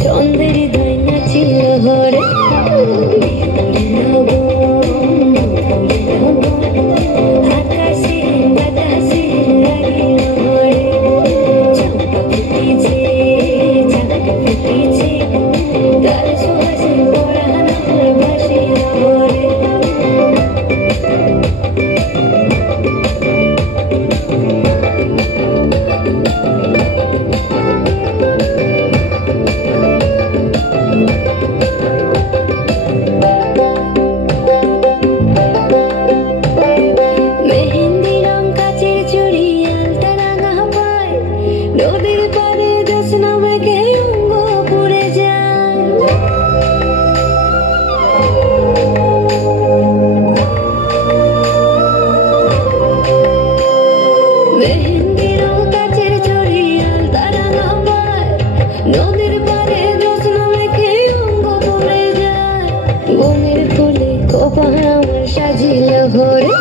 চন্দ্রের হৃদয় নাচিল হরে আকাশে বাতাসে লাগিল হরে চম্পা ফুটিছে চাঁদ ফুটিছে তার সুবাসে পরাণ ভাসিল হরে নদীর পারে জ্যোৎস্না মেঘে অঙ্গ পুড়ে যায় মেহেন্দির কাছের চুড়ি আলতা রাঙা পায় নদীর পারে জ্যোৎস্না মেঘে অঙ্গ পুড়ে যায় বনের ফুলে খোপা আমার সাজিল ঘরে